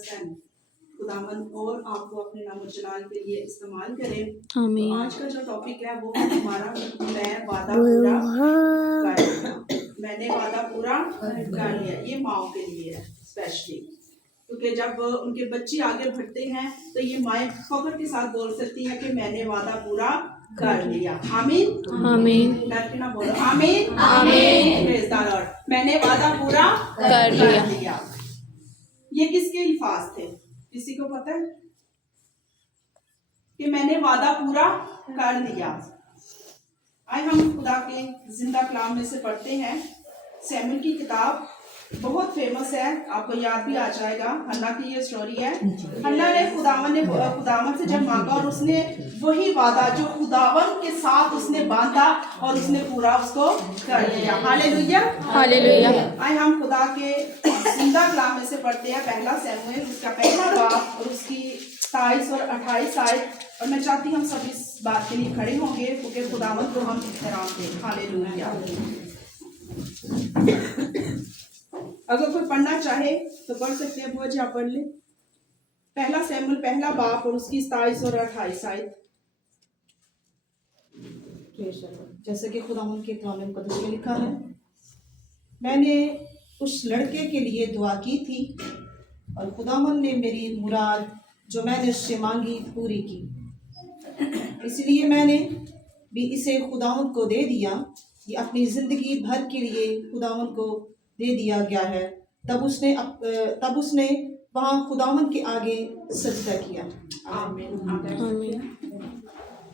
100% खुदावन और आपको अपने नाम जलाल के लिए इस्तेमाल करें। आमीन। तो आज का जो टॉपिक है वो है हमारा मैं वादा पूरा कर लिया। मैंने वादा पूरा कर लिया। ये माओ के लिए है स्पेशली, क्योंकि जब उनके बच्चे आगे बढ़ते हैं तो ये माएँ फख्र के साथ बोल सकती हैं कि मैंने वादा पूरा कर लिया। आमीन आमीन। डर के ना बोलो आमीन आमीन। Praise the Lord. मैंने वादा पूरा कर लिया। ये किसके अल्फाज थे, किसी को पता है कि मैंने वादा पूरा कर लिया? आए हम खुदा के जिंदा कलाम में से पढ़ते हैं। सैमुएल की किताब बहुत फेमस है, आपको याद भी आ जाएगा। हन्ना की ये स्टोरी है। हन्ना ने खुदावन से जब मांगा और उसने वही वादा जो खुदावन के साथ उसने बांधा और उसने पूरा उसको कर लिया। Hallelujah hallelujah. आए हम खुदा के जिंदा कलाम में से पढ़ते हैं। पहला सैमुएल उसका पहला बाब और उसकी 27 और 28 आयत। और मैं चाहती हम सब इस बात के लिए खड़े होंगे क्योंकि खुदावन को हम एहतराम दें। हालेलुया। अगर कोई पढ़ना चाहे तो पढ़ सकते हैं, बोझ आप पढ़ ले। पहला सैमुएल पहला बाब और उसकी 27 और 28 आयत। जैसे कि खुदावन के कलाम मुकद्दस में लिखा है, मैंने उस लड़के के लिए दुआ की थी और खुदावन ने मेरी मुराद जो मैंने उससे मांगी पूरी की, इसलिए मैंने भी इसे खुदावन को दे दिया। ये अपनी जिंदगी भर के लिए खुदावन को दे दिया गया है। तब उसने वहाँ खुदावन के आगे सजदा किया। आमीन।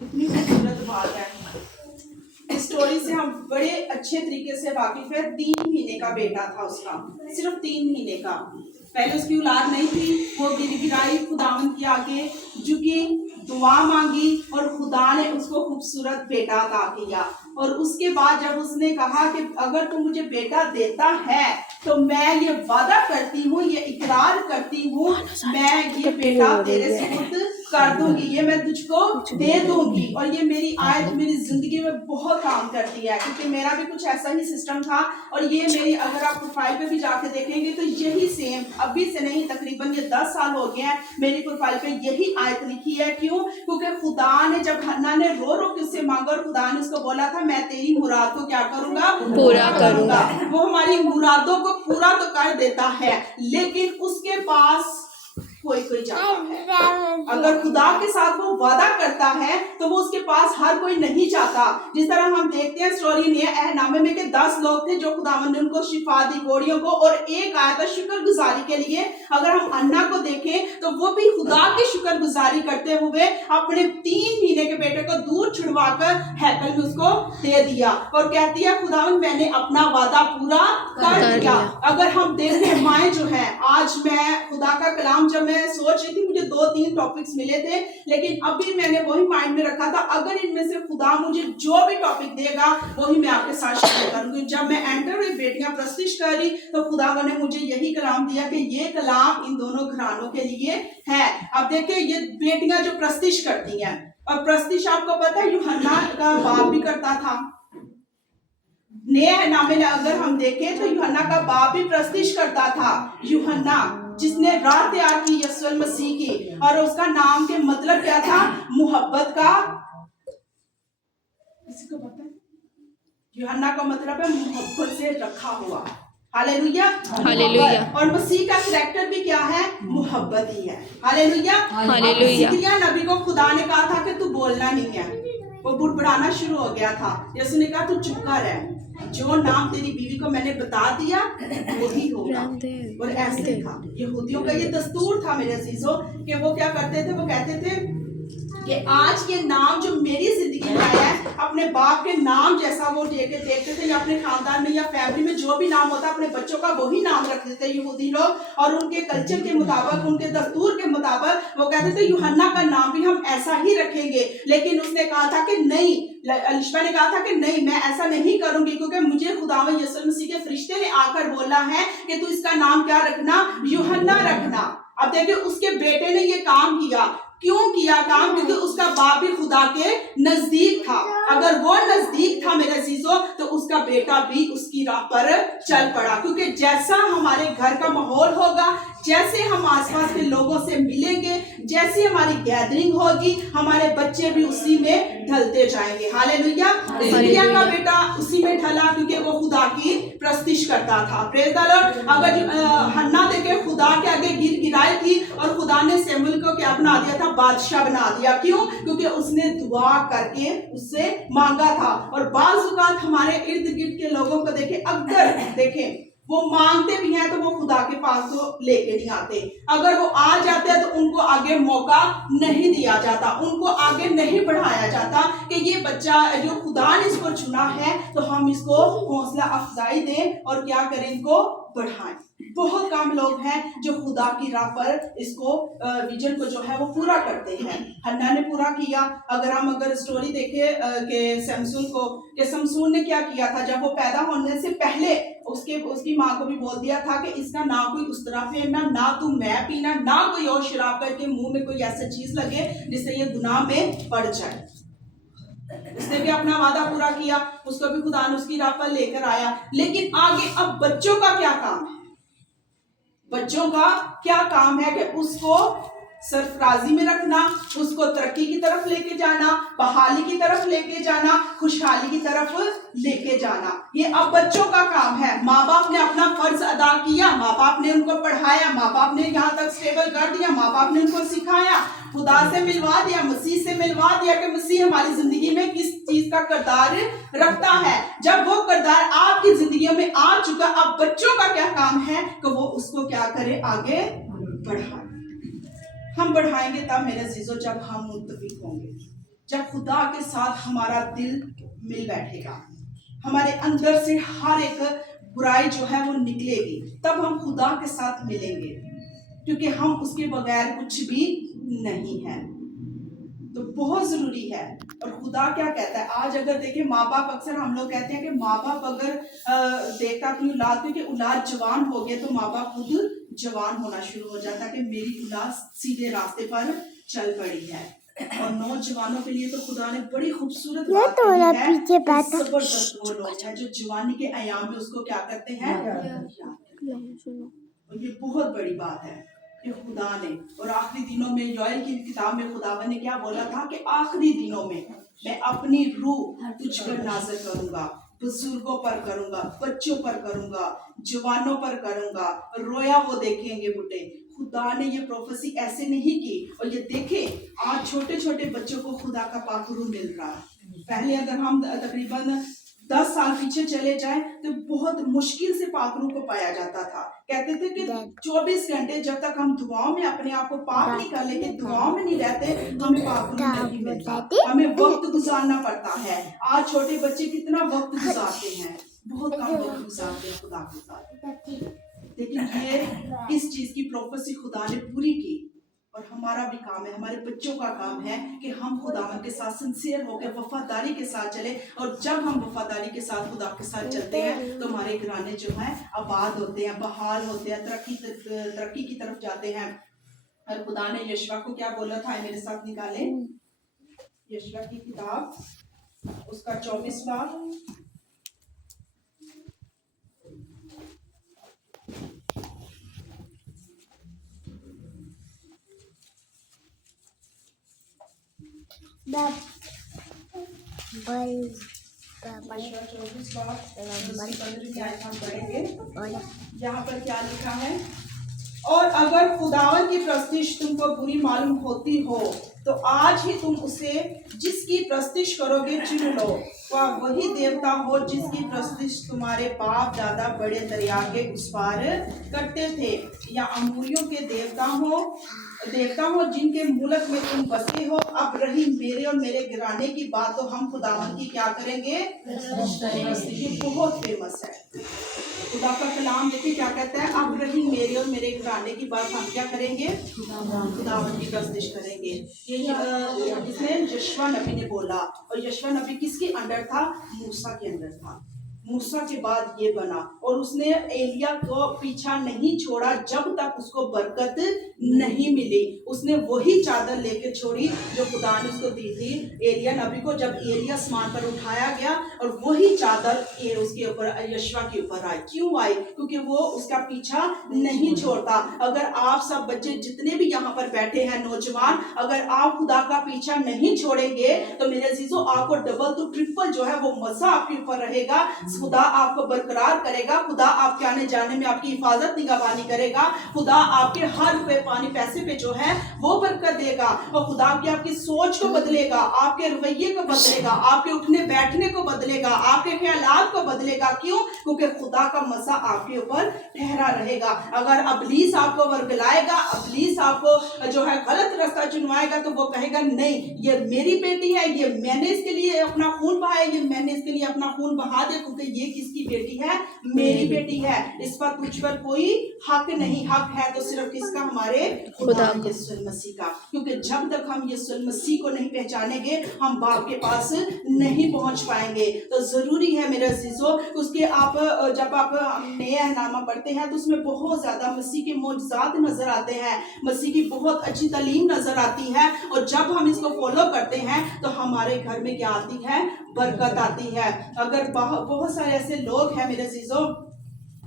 कितनी खूबसूरत बात है। इस स्टोरी से हम बड़े अच्छे तरीके से वाकिफ है। 3 महीने का बेटा था उसका, सिर्फ 3 महीने का। पहले उसकी औलाद नहीं थी, वो गिड़गिड़ाई, खुदावन के आगे झुकी, दुआ मांगी और खुदा ने उसको खूबसूरत बेटा अता किया। और उसके बाद जब उसने कहा कि अगर तू मुझे बेटा देता है तो मैं ये वादा करती हूँ, ये इकरार करती हूँ, मैं ये बेटा तेरे सुपुर्द कर दूंगी, ये मैं तुझको दे दूंगी। और ये मेरी आयत मेरी जिंदगी में बहुत काम करती है, क्योंकि मेरा भी कुछ ऐसा ही सिस्टम था। और ये मेरी, अगर आप प्रोफाइल पे भी जाके देखेंगे तो यही सेम, अभी से नहीं तकरीबन ये 10 साल हो गए हैं, मेरी प्रोफाइल पे यही आयत लिखी है। क्यों? क्योंकि खुदा ने जब हन्ना ने रो रो के उससे मांगा और खुदा ने उसको बोला था मैं तेरी मुराद को क्या करूंगा? पूरा करूंगा। वो हमारी मुरादों को पूरा तो कर देता है, लेकिन उसके पास कोई जाता है। अगर खुदा के साथ वो वादा करता है तो वो उसके पास हर कोई नहीं जाता। जिस तरह हम देखते हैं स्टोरी में एहनामे में के 10 लोग थे जो खुदावन ने उनको शिफा दी कोड़ियों को, और एक आया था शुक्रगुजारी के लिए। अगर हम अन्ना को देखें तो वो भी खुदा की शुक्रगुजारी करते हुए अपने 3 महीने के बेटे को दूर छुड़वा कर हैकल में उसको दे दिया और कहती है खुदावन मैंने अपना वादा पूरा कर दिया। अगर हम देखें माएँ जो है, आज मैं खुदा का कलाम जब मैं सोच रही थी, मुझे 2-3 टॉपिक्स मिले थे, लेकिन अभी मैंने वही माइंड में रखा था अगर इनमें से खुदा मुझे जो भी टॉपिक देगा वही मैं आपके साथ शेयर करूंगी। जब मैं एंटर हुई बेटियां प्रस्तिश करी तो खुदा ने मुझे यही कलाम दिया कि ये कलाम इन दोनों घरानों के लिए है। अब देखिए ये बेटियां जो प्रस्तिश करती हैं, और प्रस्तिश आपको पता है यूहन्ना का बाप भी करता था। नए नामे अगर हम देखें तो यूहन्ना का बाप भी प्रस्तिश करता था। यूहन्ना जिसने राह तैयार की यीशु मसीह की, और उसका नाम के मतलब क्या था? मोहब्बत का। किसी को पता है? यूहन्ना का मतलब है मोहब्बत से रखा हुआ। Hallelujah hallelujah. और मसीह का कैरेक्टर भी क्या है? मोहब्बत ही है। Hallelujah hallelujah. सिदकिय्याह नबी को खुदा ने कहा था कि तू बोलना नहीं है, वो बुड़बुड़ाना शुरू हो गया था। यीशु ने कहा तू चुप कर है, जो नाम तेरी बीवी को मैंने बता दिया वही होगा। और ऐसे था यहूदियों का ये दस्तूर था मेरे अजीजों कि वो क्या करते थे, वो कहते थे कि आज के नाम जो मेरी जिंदगी में आया है अपने बाप के नाम जैसा वो देखते थे, या अपने खानदान में या फैमिली में जो भी नाम होता अपने बच्चों का वही नाम रखते थे यहूदी लोग। और उनके कल्चर के मुताबिक, उनके दस्तूर के मुताबिक वो कहते थे यूहन्ना का नाम भी हम ऐसा ही रखेंगे। लेकिन उसने कहा था कि नहीं, अलिशबा ने कहा था कि नहीं मैं ऐसा नहीं करूंगी, क्योंकि मुझे खुदावंद यीशु मसीह के फरिश्ते ने आकर बोला है कि तू इसका नाम क्या रखना? यूहन्ना रखना। अब देखिए उसके बेटे ने ये काम किया। کیوں کیا کام؟ کیونکہ اس کا باپ بھی خدا کے نزدیک تھا. اگر وہ نزدیک تھا میرے عزیزوں تو اس کا بیٹا بھی اس کی راہ پر چل پڑا. کیونکہ جیسا ہمارے گھر کا ماحول ہوگا, جیسے ہم آس پاس کے لوگوں سے ملیں گے, جیسی ہماری گیدرنگ ہوگی, ہمارے بچے بھی اسی میں ڈھلتے جائیں گے. ہاللیلویا. زکریا کا بیٹا اسی میں ڈھلا کیونکہ وہ خدا کی پرستش کرتا تھا. پریز دی لارڈ. اگر حنا دیکھے خدا کے آگے گر گرائی تھی اور خدا نے سیموئیل کو کیا بنا دیا تھا؟ بادشاہ بنا دیا. کیوں؟ کیونکہ اس نے دعا کر کے اس سے مانگا تھا. اور بعض اوقات ہمارے ارد گرد کے لوگوں کو دیکھیں, اگر دیکھیں وہ مانگتے بھی ہیں تو وہ خدا کے پاس تو لے کے نہیں آتے. اگر وہ آ جاتے ہیں تو ان کو آگے موقع نہیں دیا جاتا, ان کو آگے نہیں بڑھایا جاتا کہ یہ بچہ جو خدا نے اس کو چنا ہے تو ہم اس کو حوصلہ افزائی دیں اور کیا کریں, ان کو بڑھائیں. بہت کم لوگ ہیں جو خدا کی راہ پر اس کو ویژن کو جو ہے وہ پورا کرتے ہیں. حنا نے پورا کیا. اگر اسٹوری دیکھیں کہ سمسون نے کیا کیا تھا, جب وہ پیدا ہونے سے پہلے اس کی ماں کو بھی بول دیا تھا کہ اس کا نہ کوئی اس طرح پھیرنا, نہ تو میں پینا, نہ کوئی اور شراب کر کے منہ میں کوئی ایسا چیز لگے جس سے یہ گناہ میں پڑ جائے. اس نے بھی اپنا وعدہ پورا کیا, اس کو بھی خدا نے اس کی راہ پر لے کر آیا. لیکن آگے اب بچوں کا کیا کام ہے؟ بچوں کا کیا کام ہے کہ اس کو سرفرازی میں رکھنا, اس کو ترقی کی طرف لے کے جانا, بحالی کی طرف لے کے جانا, خوشحالی کی طرف لے کے جانا. یہ اب بچوں کا کام ہے. ماں باپ نے اپنا فرض ادا کیا, ماں باپ نے ان کو پڑھایا, ماں باپ نے یہاں تک سٹیبل کر دیا, ماں باپ نے ان کو سکھایا, خدا سے ملوا دیا, مسیح سے ملوا دیا کہ مسیح ہماری زندگی میں کس چیز کا کردار رکھتا ہے. جب وہ کردار آپ کی زندگیوں میں آ چکا, اب بچوں کا کیا کام ہے کہ وہ اس کو کیا کرے, آگے بڑھائے. ہم بڑھائیں گے تب میرے عزیزو جب ہم متفق ہوں گے, جب خدا کے ساتھ ہمارا دل مل بیٹھے گا, ہمارے اندر سے ہر ایک برائی جو ہے وہ نکلے گی, تب ہم خدا کے ساتھ ملیں گے. کیونکہ ہم اس کے بغیر کچھ بھی نہیں ہیں. تو بہت ضروری ہے. اور خدا کیا کہتا ہے آج اگر دیکھیں ماں باپ, اکثر ہم لوگ کہتے ہیں کہ ماں باپ اگر دیکھتا کہ اولاد, کیونکہ اولاد جوان ہو گئے تو ماں باپ خود جوان ہونا شروع ہو جاتا کہ میری اولاد سیدھے راستے پر چل پڑی ہے. اور نوجوانوں کے لیے تو خدا نے بڑی خوبصورت بات کہی ہے. زبردست وہ لوگ ہیں جو جوانی کے ایام میں اس کو کیا کرتے ہیں, اور یہ بہت بڑی بات ہے کہ خدا نے. اور آخری دنوں میں یوئیل کی کتاب میں خداوند نے کیا بولا تھا کہ آخری دنوں میں میں اپنی روح تجھ پر نازل کروں گا, بزرگوں پر کروں گا, بچوں پر کروں گا, جوانوں پر کروں گا, رویا وہ دیکھیں گے بڈھے. خدا نے یہ پروفیسی ایسے نہیں کی. اور یہ دیکھیں آج چھوٹے چھوٹے بچوں کو خدا کا پاک روح مل رہا ہے. پہلے اگر ہم تقریباً 10 سال پیچھے چلے جائیں تو بہت مشکل سے پاک روح کو پایا جاتا تھا. کہتے تھے کہ 24 گھنٹے جب تک ہم دعاؤں میں اپنے آپ کو پاک نہیں کر لیں گے, دعاؤں میں نہیں رہتے, ہمیں پاک روح نہیں ملتا, ہمیں وقت گزارنا پڑتا ہے. آج چھوٹے بچے کتنا وقت گزارتے ہیں, بہت کم وقت گزارتے ہیں خدا کے ساتھ. لیکن یہ اس چیز کی پروفیسی خدا نے پوری کی. اور ہمارا بھی کام ہے, ہمارے بچوں کا کام ہے کہ ہم خداوند کے ساتھ سنسیئر ہو کے وفاداری کے ساتھ چلیں. اور جب ہم وفاداری کے ساتھ خدا کے ساتھ چلتے ہیں تو ہمارے گھرانے جو ہیں آباد ہوتے ہیں, بحال ہوتے ہیں, ترقی کی طرف جاتے ہیں. اور خدا نے یشوا کو کیا بولا تھا, میرے ساتھ نکالیں یشوا کی کتاب, اس کا 24 باب. یہاں پر کیا لکھا ہے, اور اگر خداوند کی پرستش تم کو بری معلوم ہوتی ہو تو آج ہی تم اسے جس کی پرستش کرو گے چن لو, وہی دیوتا ہو جس کی پرستش تمہارے باپ دادا بڑے دریا کے اس پار کرتے تھے, یا اموریوں کے دیوتا ہو جن کے ملک میں تم بستے ہو. اب رہی میرے اور میرے گھرانے کی بات تو ہم خداوند کی کیا کریں گے, یہ بہت فیمس ہے. خدا کا کلام دیکھیں کیا کہتا ہے, اب رہی میرے اور میرے گھرانے کی بات ہم کیا کریں گے, خداوند کی پرستش کریں گے. یہ جس نے یشوا نبی نے بولا, اور یشوا نبی کس کے انڈر تھا, موسیٰ کے انڈر تھا. موسیٰ کے بعد یہ بنا, اور اس نے ایلیا کو پیچھا نہیں چھوڑا جب تک اس کو برکت نہیں ملی. उसने वही चादर लेके छोड़ी जो खुदा ने उसको दी थी एलिया नबी को, जब एलिया आसमान पर उठाया गया, और वही चादर ये उसके ऊपर यशवा के ऊपर आई। क्यों आई? क्योंकि वो उसका पीछा नहीं छोड़ता। अगर आप सब बच्चे जितने भी यहाँ पर बैठे हैं नौजवान, अगर आप खुदा का पीछा नहीं छोड़ेंगे तो मेरे अजीजों आपको डबल तो ट्रिपल जो है वो मज़ा आपके ऊपर रहेगा। खुदा आपको बरकरार करेगा, खुदा आपके आने जाने में आपकी हिफाजत निगहबानी करेगा, खुदा आपके हर रुपए पानी पैसे पे जो है वो बरकत देगा, और खुदा आपकी सोच को बदलेगा, आपके रवैये को बदलेगा, आपके उठने बैठने को बदलेगा, आपके ख्यालात को बदलेगा। क्यों? क्योंकि खुदा का मज़ा आपके ऊपर ठहरा रहेगा। अगर अबलीस आपको वर्गलाएगा, अबलीस आपको जो है गलत रास्ता चुनवाएगा, तो वो कहेगा नहीं ये मेरी बेटी है, ये मैंने इसके लिए अपना खून बहाया, ये मैंने इसके लिए अपना खून बहा दिया, क्योंकि ये किसकी बेटी है? मेरी बेटी है। इस पर तुझ पर कोई हक नहीं, हक है तो सिर्फ किसका? हमारे खुदा यीशु मसीह का। क्योंकि जब तक हम यीशु मसीह को नहीं पहचानेंगे हम बाप के पास नहीं पहुंच पाएंगे। तो जरूरी है मेरे अजीजों, उसके आप जब आप नया नामा पढ़ते हैं तो उसमें बहुत ज्यादा मसीह के मौजज़ात नजर आते हैं, मसीह की बहुत अच्छी तालीम नजर आती है, और जब हम इसको फॉलो करते हैं तो हमारे घर में क्या आती है? बरकत आती है। अगर बहुत सारे ऐसे लोग हैं मेरे अजीजों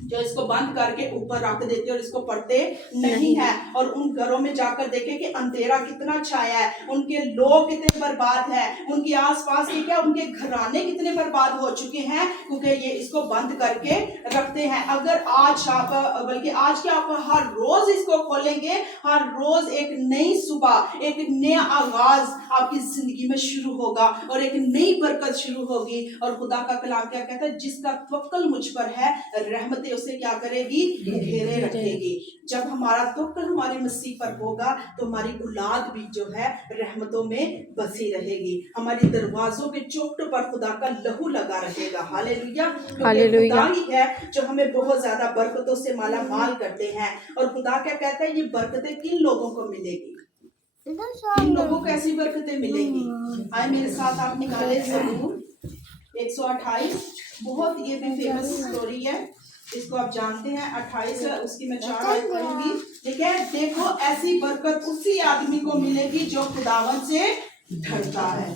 जो इसको बंद करके ऊपर रख देते और इसको पढ़ते नहीं है, और उन घरों में जाकर देखें कि अंधेरा कितना छाया है, उनके लोग कितने बर्बाद हैं, उनके आसपास के क्या उनके घराने कितने बर्बाद हो चुके हैं, क्योंकि ये इसको बंद करके रखते हैं। अगर आज आप बल्कि आज के आप हर रोज इसको खोलेंगे, हर रोज एक नई सुबह, एक नया आगाज आपकी जिंदगी में शुरू होगा और एक नई बरकत शुरू होगी। और खुदा का कलाम क्या कहता है? जिसका तवक्कल मुझ पर है रहमतें उसे क्या करेगी? घेरे रखेगी। जब हमारा तवक्कल हमारे मसीह पर होगा तो हमारी औलाद भी जो है रहमतों में बसी रहेगी, हमारी दरवाजों के चौखटों पर खुदा का लहू लगा रहेगा। हालेलुया। खुदा ही है जो हमें बहुत ज्यादा बरकतों से माला माल करते हैं। और खुदा क्या कहता है? ये बरकतें किन लोगों को मिलेगी? किन लोगों को ऐसी बरकतें मिलेंगी? आए मेरे साथ आप निकाले ज़बूर 128। बहुत ये भी फेमस स्टोरी है, इसको आप जानते हैं। 28 है, उसकी मैं 4 आयत पढ़ूंगी। ठीक है, देखो ऐसी बरकत उसी आदमी को मिलेगी जो खुदावन से डरता है।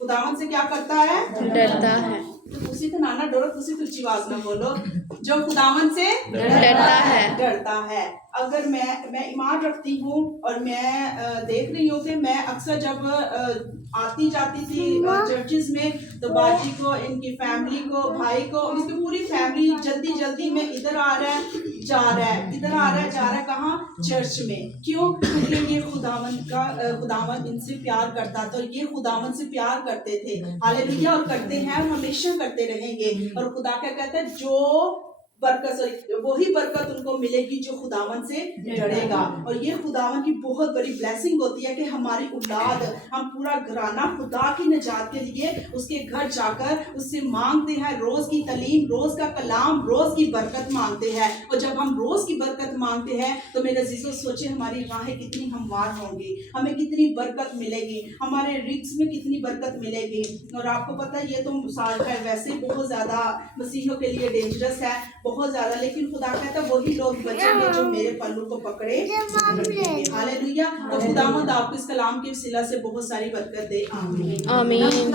खुदावन से क्या करता है? डरता है। तो उसी तो नाना डरो, उसी तो ऊंची आवाज में बोलो, जो खुदावन से डरता है। अगर मैं ईमान रखती हूँ और मैं देख रही हूँ कि मैं अक्सर जब आती जाती थी चर्चिस में, तो बाजी को, इनकी फैमिली को, भाई को, इसकी पूरी फैमिली जल्दी जल्दी में इधर आ रहा है जा रहा है, इधर आ रहा है जा रहा है, कहाँ? चर्च में। क्यों? क्योंकि ये खुदावन इनसे प्यार करता, तो ये खुदावन से प्यार करते थे। हालेलुया। और करते हैं और हमेशा करते रहेंगे। और खुदा क्या कहता है? जो बरकत, वही बरकत उनको मिलेगी जो खुदावन से डरेगा। और ये खुदावन की बहुत बड़ी ब्लेसिंग होती है कि हमारी औलाद, हम पूरा घराना खुदा की निजात के लिए उसके घर जाकर उससे मांगते हैं, रोज की तालीम, रोज का कलाम, रोज की बरकत मांगते हैं। और जब हम रोज की बरकत मांगते हैं तो मेरे अजीजों सोचे हमारी राहें कितनी हमवार होंगी, हमें कितनी बरकत मिलेगी, हमारे रिस्क में कितनी बरकत मिलेगी। और आपको पता है ये तो मिसाल है, वैसे बहुत ज्यादा मसीहियों के लिए डेंजरस है, बहुत ज्यादा, लेकिन खुदा कहता है वही लोग बचेंगे जो मेरे पल्लू को पकड़े रखेंगे। हालेलुया। तो खुदावंद आपको इस कलाम के सिला से बहुत सारी बरकत दे। आमीन।